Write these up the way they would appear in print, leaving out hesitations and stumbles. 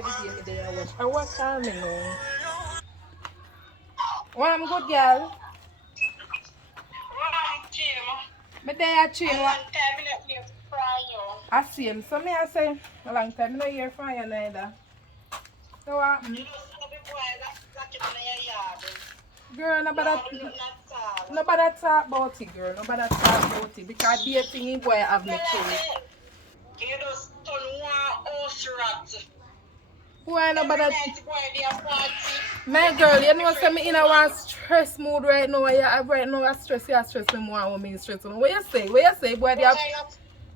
by the day I watch. I watch calm me now. Well, I'm good, girl. But they are train what? I see him. So me I say a long time no hear from you neither. So what? Girl, nobody talk about it, girl. Nobody talk about it. Because the thing boy have me killed. You just turn one horse rat. Boy, nobody. My girl, you know say me in a one stress mood right now. Right now I stress me more when me stress. What you say? What you say, boy?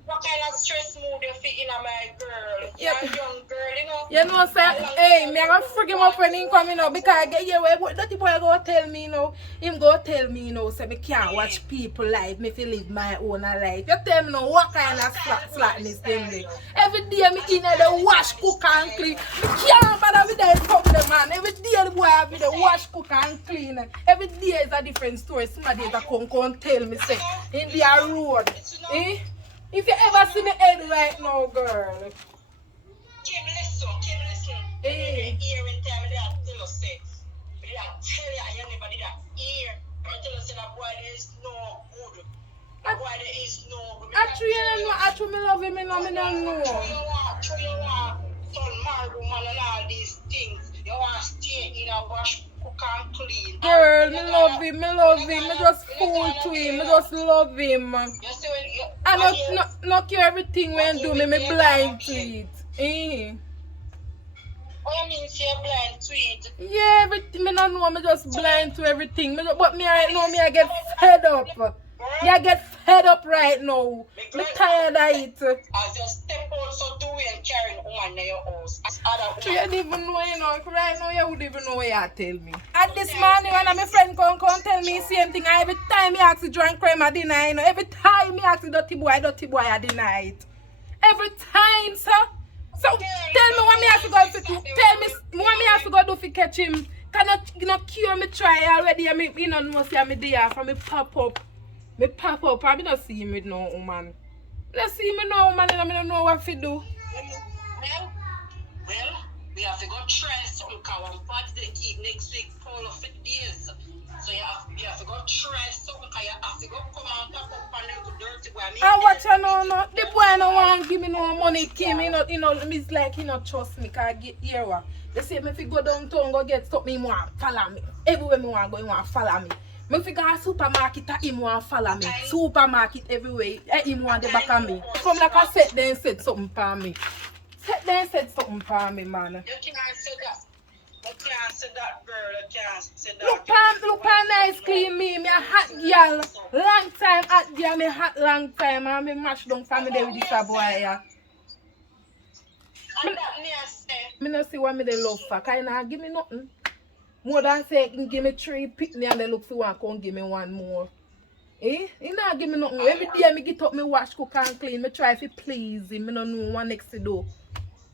What kind of stress mood you fit in, my girl? You're a young girl, you know. You know, say, hey, me I gonna freaking my friend in coming out because I get here where that boy go tell me, you know. Him go tell me, you know, say me can't watch people life, me feel live my own life. You tell me now what kind of slackness them day. Every day me in there the wash, cook and clean. Me can't bother with that problem, man. Every day the boy have me the wash, cook and clean. Every day is a different story. Somebody that come tell me say in the road. Eh? If you ever see me head right now, girl. Keep listen. Hey. Hear in time that tell us say. But I tell you, I never did that hear. I tell us that boy there is no good. That boy there is no good. Actually, me love him, me know. You want son, married woman and all these things. You want to stay in a wash, cook and clean. Girl, me love him. Me just fool to him. Me just love him. I not care everything when do me blind to it. What you mean say blind to it? Yeah, everything. Me not know. Me just blind to everything. But me right now, me I get fed up. Me I get fed up right now. Me tired of it. I just step out so do and carry woman in your house. You don't even know, you know. Right now, you wouldn't even know what you tell me. At this morning, when my friend come tell me the same thing, every time he asks to drink cream, I deny it. Every time he asks dirty boy, I deny it. Every time, sir. So, tell me what me have to go do. Tell me what me have to go do to catch him. Cannot cure me try already. I mean, you know, no see me there from me pop up. I don't see him with no woman. I don't see him with no woman and I don't know what to do. Well, we have to go try something because one party they keep next week full of days. So you have to go try something because you have to go come and pop up and little dirty boy. And what you know, no? The boy no want to give me no money, Kim. You know, it's like he not trust me because I get here. They say if you go downtown, go get something, he want to follow me. Everywhere me want to go, he want to follow me. If you go to supermarket, he want to follow me. Supermarket everywhere, he want the back of me. Come like I said, then said something for me. Said something for me, man. You can't say that. You can't say that, girl. You can't say that. Look pan nice clean me a hot girl. Long time hot girl, me hot long time. And me mash down family there with this boy here. And that me I say. Me no see what me they love for. Cause you give me nothing. More than say he give me 3 picnic and they look for one, come give me 1 more. Eh? He not give me nothing. Every day me get up, me wash, cook and clean. Me try to please him. Me no know what next to do.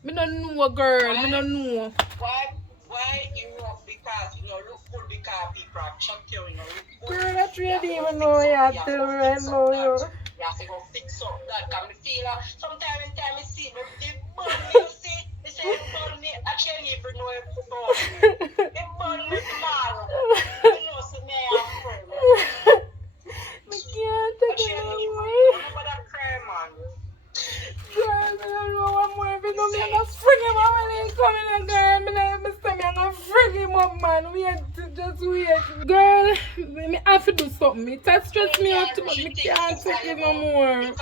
Me no know, girl. Me no know. Why you know because you know look good because people are chatting, you know look good. Girl, that's really even know what you tell me right now. You have to go fix up that because me feel sometimes in time I see but they burn me, you see. They say they burn me, I can't even know if they burn me. They burn me tomorrow. You know, so me I have friends. Me can't take it away. Nobody cry, man. Girl, I don't know what more if you know me, I'm gonna freak him up when he coming and girl, I'm gonna freak him up, man. Just wait. Girl, me have to do something. It stress me out too much. Me can't take it no more.